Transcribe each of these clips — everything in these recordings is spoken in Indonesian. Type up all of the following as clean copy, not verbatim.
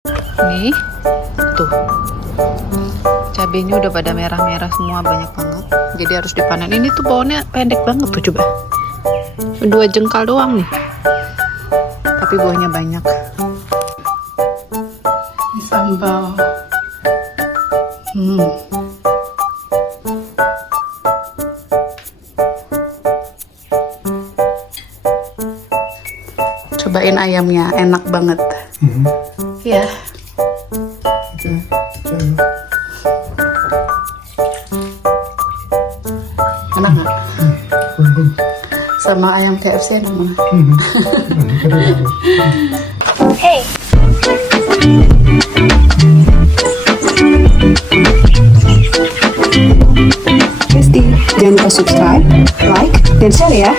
Nih, tuh. Cabenya udah pada merah-merah semua, banyak banget. Jadi harus dipanen. Ini tuh pohonnya pendek banget tuh, coba. 2 jengkal doang nih. Tapi buahnya banyak. Ini sambal. Cobain ayamnya, enak banget. Iya. Enak nggak? Sama ayam KFC enak mana? Hey. Besti, jangan lupa subscribe, like, dan share ya.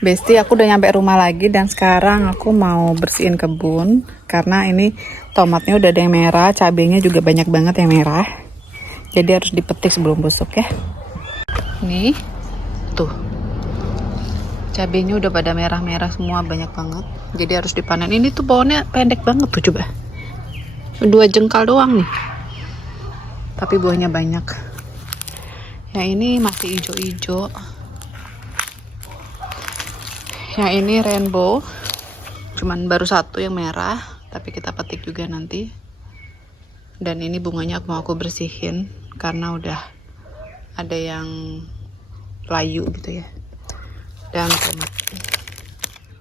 Besti, aku udah nyampe rumah lagi dan sekarang aku mau bersihin kebun karena ini tomatnya udah ada yang merah, cabenya juga banyak banget yang merah. Jadi harus dipetik sebelum busuk ya. Nih, tuh. Cabenya udah pada merah-merah semua, banyak banget. Jadi harus dipanen. Ini tuh pohonnya pendek banget tuh, coba. 2 jengkal doang nih. Tapi buahnya banyak. Yang ini masih hijau-hijau. Yang ini rainbow, cuman baru 1 yang merah, tapi kita petik juga nanti. Dan ini bunganya mau aku bersihin karena udah ada yang layu gitu ya. Dan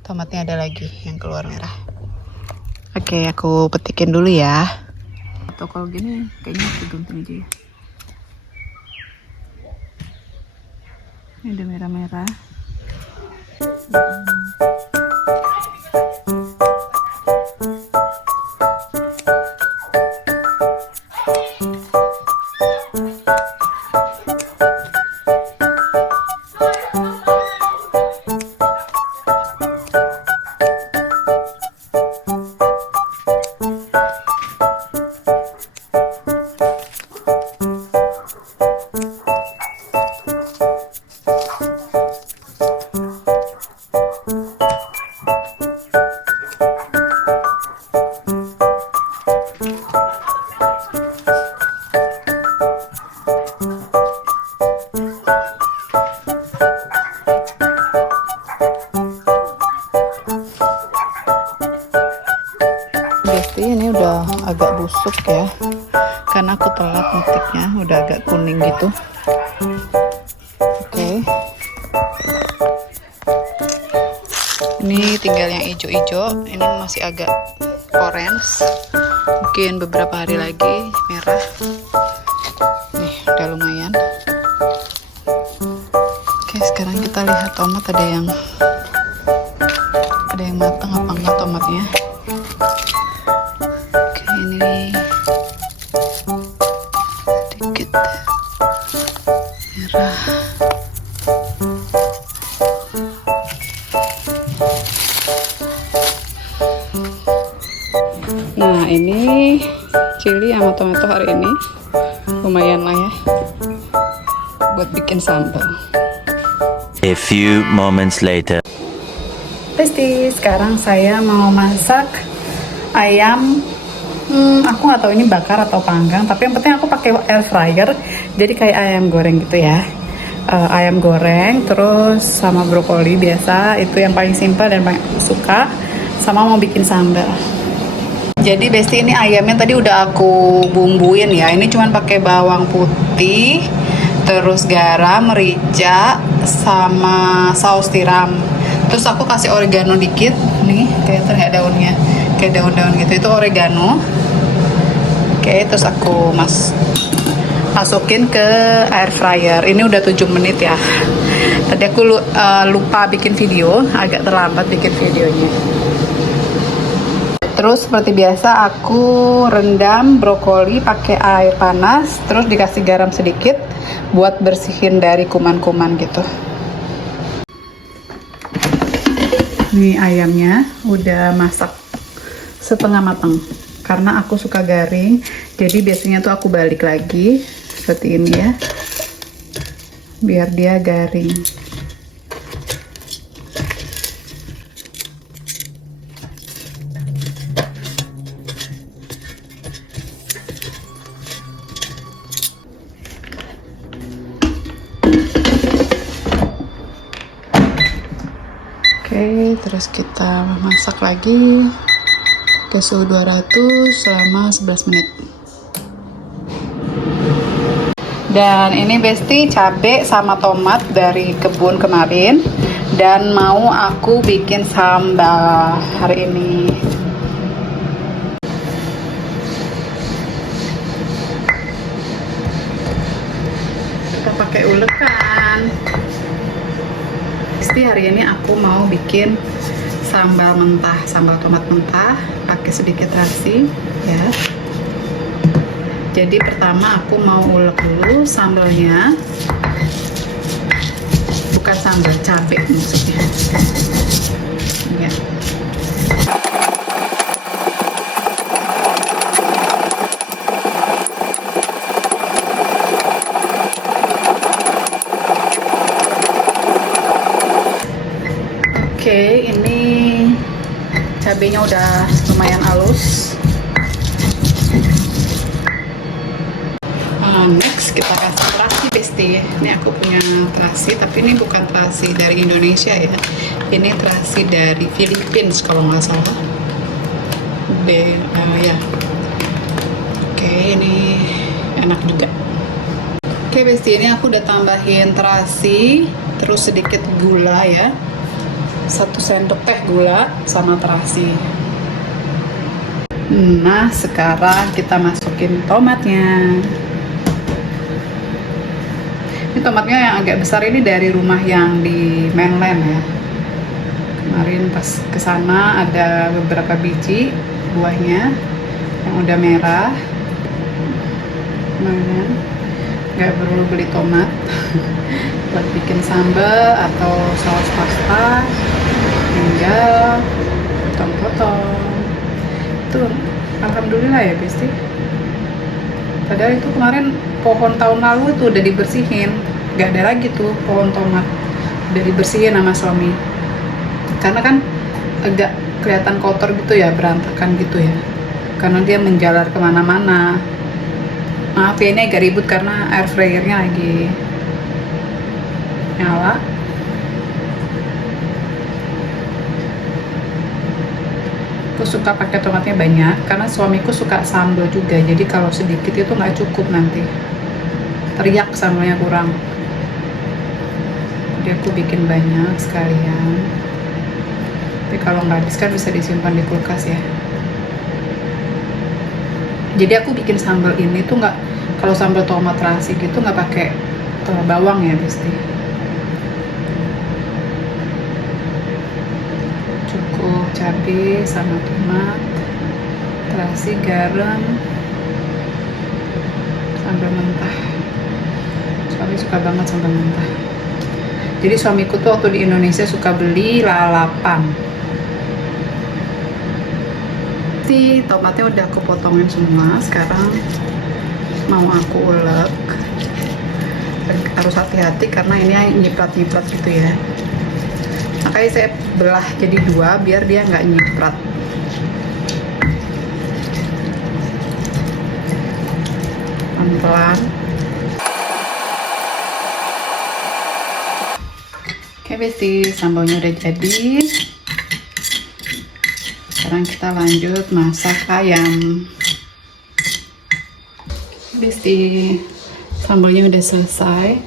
tomatnya ada lagi yang keluar merah. Oke, aku petikin dulu ya. Atau kalau gini kayaknya aku gunting aja ya. Ini ada merah-merah. Besti, ini udah agak busuk ya karena aku telat metiknya, udah agak kuning gitu. Oke. Ini tinggal yang hijau-hijau, ini masih agak orange, mungkin beberapa hari lagi merah. Nih udah lumayan. Oke, sekarang kita lihat tomat ada yang matang apa enggak tomatnya. Ini sedikit merah. Nah, ini chili sama tomato hari ini lumayan lah ya buat bikin sambal. A few moments later. Besti, sekarang saya mau masak ayam. Aku nggak tahu ini bakar atau panggang, tapi yang penting aku pakai air fryer, jadi kayak ayam goreng gitu ya. Ayam goreng terus sama brokoli biasa, itu yang paling simpel dan paling suka. Sama mau bikin sambal. Jadi Besti, ini ayamnya tadi udah aku bumbuin ya. Ini cuman pakai bawang putih, terus garam, merica, sama saus tiram. Terus aku kasih oregano dikit, nih kelihatan kayak daunnya, kayak daun-daun gitu, itu oregano. Oke, terus aku masukin ke air fryer. Ini udah 7 menit ya. Tadi aku lupa bikin video, agak terlambat bikin videonya. Terus seperti biasa aku rendam brokoli pakai air panas, terus dikasih garam sedikit buat bersihin dari kuman-kuman gitu. Ini ayamnya udah masak setengah matang karena aku suka garing, jadi biasanya tuh aku balik lagi seperti ini ya biar dia garing. Oke, terus kita masak lagi ke suhu 200 selama 11 menit. Dan ini Besti cabai sama tomat dari kebun kemarin, dan mau aku bikin sambal hari ini. Kita pakai ulekan. Besti hari ini aku mau bikin sambal mentah, sambal tomat mentah pakai sedikit terasi ya. Jadi pertama aku mau ulek dulu sambalnya, bukan sambal cabai maksudnya ya. Oke, ini cabenya udah lumayan halus. Next kita kasih terasi Besti. Ini aku punya terasi, tapi ini bukan terasi dari Indonesia ya. Ini terasi dari Philippines kalau nggak salah. Ya. Oke, ini enak juga. Oke Besti, ini aku udah tambahin terasi, terus sedikit gula ya. 1 sendok teh gula sama terasi. Nah, sekarang kita masukin tomatnya. Ini tomatnya yang agak besar ini dari rumah yang di mainland ya. Kemarin pas kesana ada beberapa biji buahnya yang udah merah. Lumayan. Nggak perlu beli tomat buat bikin sambal atau saus pasta, tinggal potong-potong. Itu alhamdulillah ya Besti. Padahal itu kemarin pohon tahun lalu itu udah dibersihin, nggak ada lagi tuh pohon tomat, udah dibersihin sama suami. Karena kan agak kelihatan kotor gitu ya, berantakan gitu ya, karena dia menjalar kemana-mana. Maaf ya, ini agak ribut karena air fryernya lagi nyala. Aku suka pakai tomatnya banyak karena suamiku suka sambal juga, jadi kalau sedikit itu nggak cukup, nanti teriak sambalnya kurang. Jadi aku bikin banyak sekalian, tapi kalau nggak habis kan bisa disimpan di kulkas ya. Jadi aku bikin sambal ini tuh nggak, kalau sambal tomat terasi gitu nggak pakai bawang ya Besti. Cukup cabai sama tomat, terasi, garam, sambal mentah. Suami suka banget sambal mentah. Jadi suamiku tuh waktu di Indonesia suka beli lalapan. Ini tomatnya udah aku potongin semua. Sekarang mau aku ulek. Harus hati-hati karena ini nyiprat-nyiprat gitu ya. Makanya saya belah jadi 2 biar dia nggak nyiprat. Pelan-pelan. Oke Besti, sambalnya udah jadi. Sekarang kita lanjut masak ayam. Besti, sambalnya udah selesai,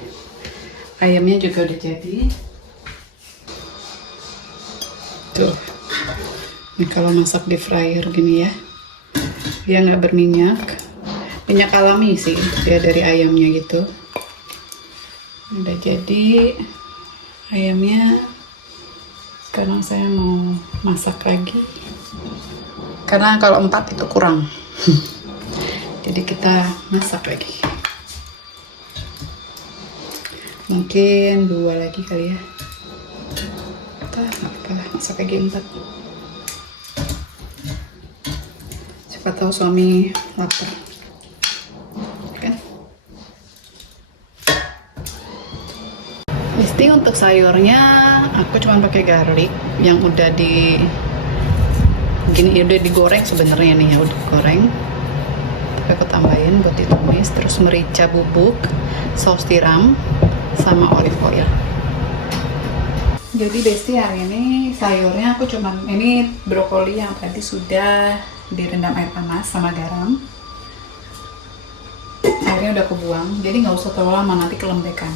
ayamnya juga udah jadi. Tuh, ini kalau masak di fryer gini ya, dia nggak berminyak, minyak alami sih dia dari ayamnya gitu. Udah jadi ayamnya. Sekarang saya mau masak lagi karena kalau 4 itu kurang. Jadi kita masak lagi, mungkin 2 lagi kali ya. Kita masak lagi 4. Siapa tahu suami lapar kan. Pasti untuk sayurnya aku cuma pakai garlic yang udah udah digoreng sebenarnya nih ya, udah digoreng. Tapi aku tambahin buat ditumis, terus merica bubuk, saus tiram, sama olive oil. Jadi Besti hari ini ini sayurnya aku cuman, ini brokoli yang tadi sudah direndam air panas sama garam. Airnya udah kebuang, jadi nggak usah terlalu lama, nanti kelembekan.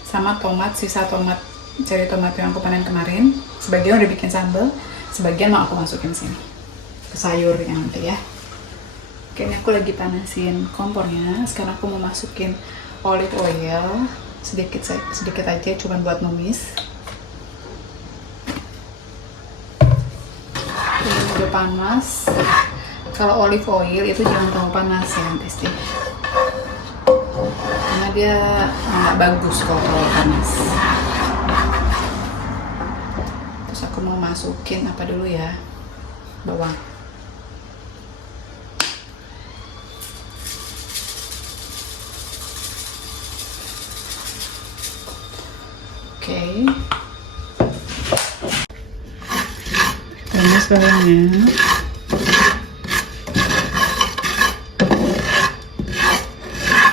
Sama tomat, sisa tomat, cherry tomat yang aku panen kemarin, sebagian udah bikin sambal, sebagian mau aku masukin sini ke sayurnya nanti ya. Oke, ini aku lagi panasin kompornya. Sekarang aku mau masukin olive oil sedikit aja, cuman buat numis. Ini udah panas. Kalau olive oil itu jangan terlalu panas ya, Besti, karena dia nggak bagus kalau terlalu panas. Terus aku mau masukin apa dulu ya, bawang. Oke, tumis bawangnya.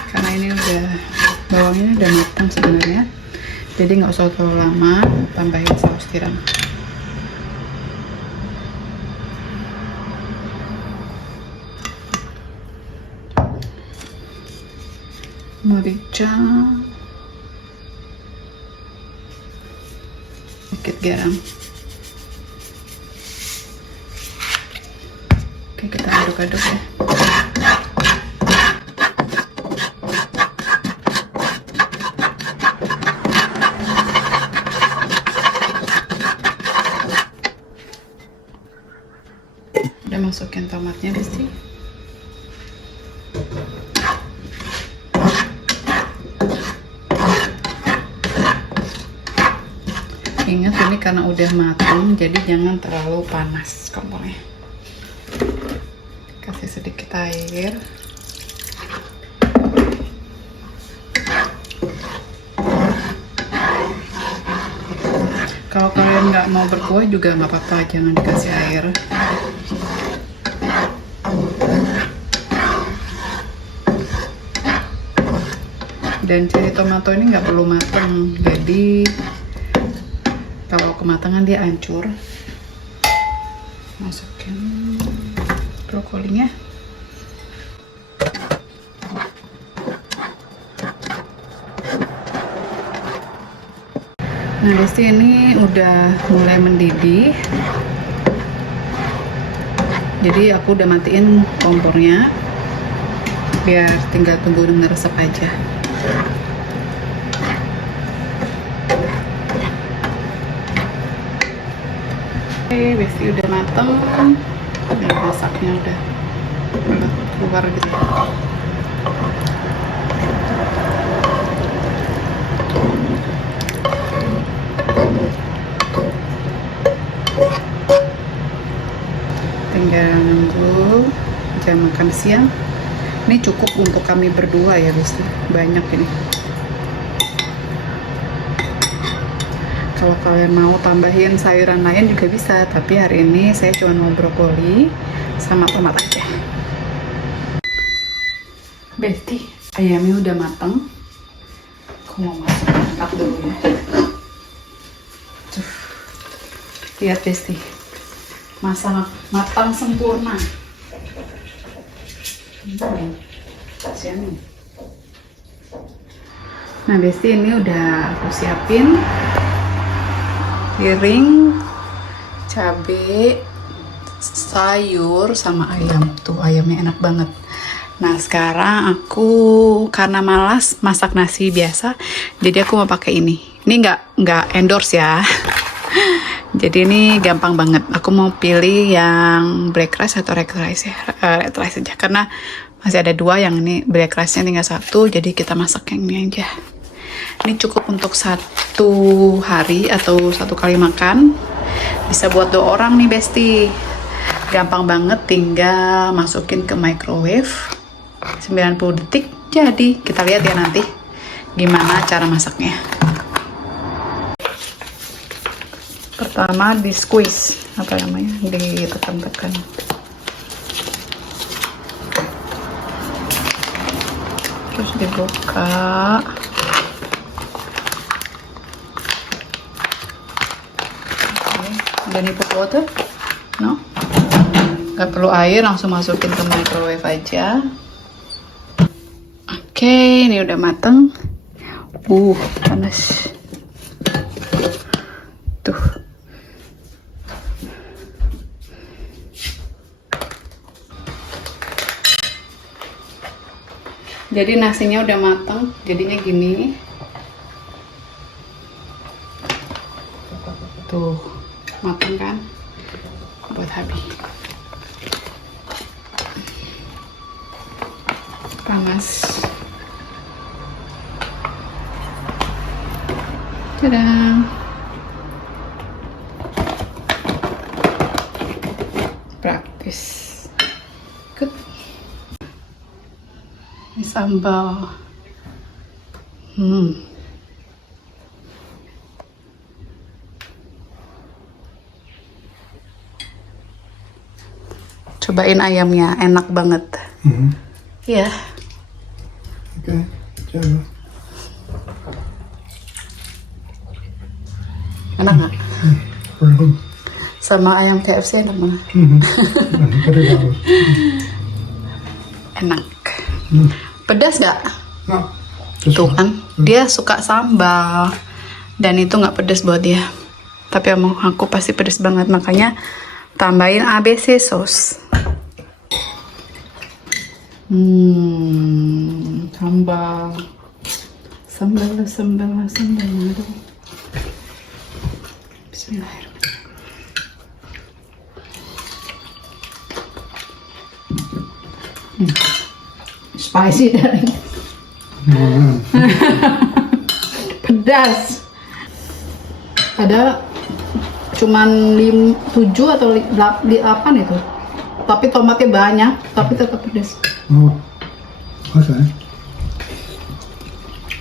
Karena ini bawangnya udah matang sebenarnya, jadi nggak usah terlalu lama. Tambahin saus tiram. Merica, sedikit garam. Oke, kita aduk-aduk ya. Udah masukin tomatnya, Besti. Ingat, ini karena udah matang, jadi jangan terlalu panas kompornya. Kasih sedikit air. Kalau kalian nggak mau berkuah juga nggak apa-apa, jangan dikasih air. Dan cherry tomato ini nggak perlu matang, jadi kalau kematangan dia hancur. Masukin brokolinya. Nah, Besti, ini udah mulai mendidih. Jadi aku udah matiin kompornya, biar tinggal tunggu meresap aja. Oke, Besti udah mateng, dan masaknya udah keluar gitu. Tinggal nunggu jam makan siang. Ini cukup untuk kami berdua ya, Besti, banyak ini. Kalau kalian mau tambahin sayuran lain juga bisa, tapi hari ini saya cuma mau brokoli sama tomat aja. Besti, ayamnya udah mateng. Aku mau angkat dulu ya. Tuh. Lihat, Besti, matang sempurna. Kasihan nih. Nah, Besti, ini udah aku siapin piring, cabai, sayur, sama ayam. Tuh, ayamnya enak banget. Nah, sekarang aku karena malas masak nasi biasa, jadi aku mau pakai ini. Ini nggak endorse ya. Jadi ini gampang banget. Aku mau pilih yang black rice atau red rice ya. Red rice aja, karena masih ada dua. Yang ini black rice-nya tinggal satu, jadi kita masak yang ini aja. Ini cukup untuk 1 hari atau 1 kali makan. Bisa buat 2 orang nih, Besti. Gampang banget, tinggal masukin ke microwave 90 detik. Jadi kita lihat ya nanti gimana cara masaknya. Pertama di squeeze, apa namanya, ditekan-tekan. Terus dibuka. Oke. Don't need put water? No? Gak perlu air, langsung masukin ke microwave aja. Oke, ini udah mateng. Panas. Tuh. Jadi nasinya udah mateng, jadinya gini. Tuh, mateng kan? Buat Habi. Panas. Tada. Praktis. Good. Ini sambal. Cobain ayamnya, enak banget. Iya. Oke, coba. Enak nggak? Belum. Sama ayam KFC enak mana? Ada daun. Enak. Pedas nggak? Nah, Tuh kan, dia suka sambal dan itu nggak pedas buat dia. Tapi emang aku pasti pedas banget, makanya tambahin ABC sauce. Sambal. Aduh. Bismillahirrahmanirrahim. Spicy dari pedas. Ada cuman 7 atau 8 itu. Tapi tomatnya banyak, tapi tetap pedas. oh, okay.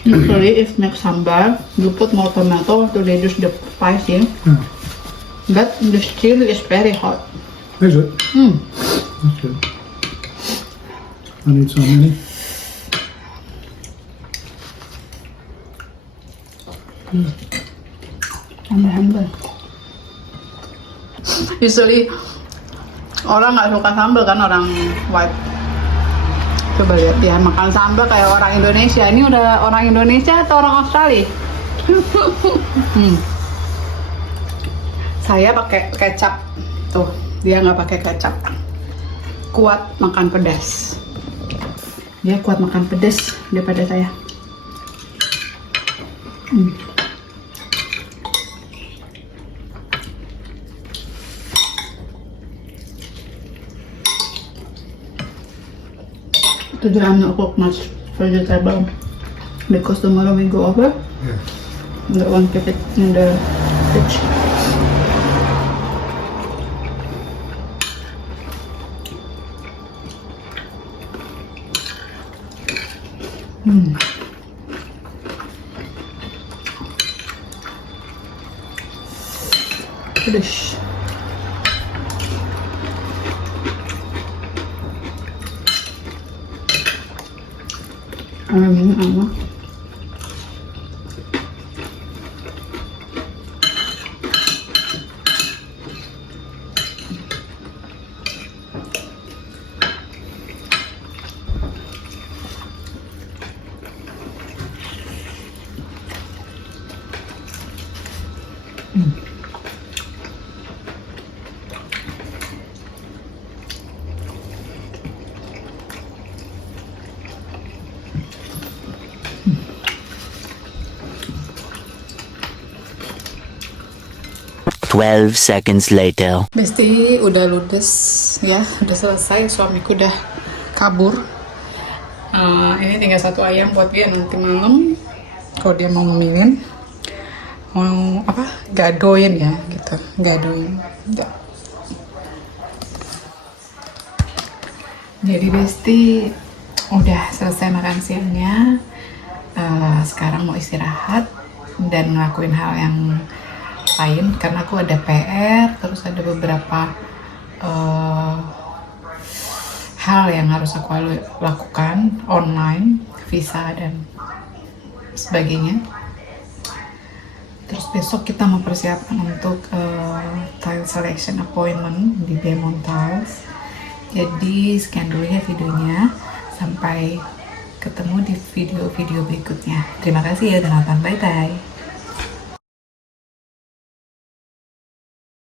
Usually if make sambal, you put more tomato to reduce the spicy. Yeah. But the chili is very hot. Is it? That's good. I need so many. Sambal. Usually orang nggak suka sambal kan, orang white. Coba lihat dia makan sambal kayak orang Indonesia. Ini udah orang Indonesia atau orang Australia? Saya pakai kecap. Tuh, dia nggak pakai kecap. Kuat makan pedas. Dia kuat makan pedas daripada saya. Today I'm not cook much vegetable because tomorrow we go over. Yeah. That one keep it in the fridge. Pedas. Ini apa? Twelve seconds later. Besti udah ludes ya, udah selesai. Suamiku udah kabur. Ini tinggal 1 ayam buat dia nanti malam. Kalau dia mau ngemilin, mau apa? Gadoin ya, gitu. Gadoin. Ya. Jadi Besti udah selesai makan siangnya. Sekarang mau istirahat dan ngelakuin hal yang lain karena aku ada PR, terus ada beberapa hal yang harus aku lakukan online, visa dan sebagainya. Terus besok kita mempersiapkan untuk Thai selection appointment di Demontage. Jadi sekian dulu ya videonya, sampai ketemu di video-video berikutnya. Terima kasih ya udah nonton, bye bye.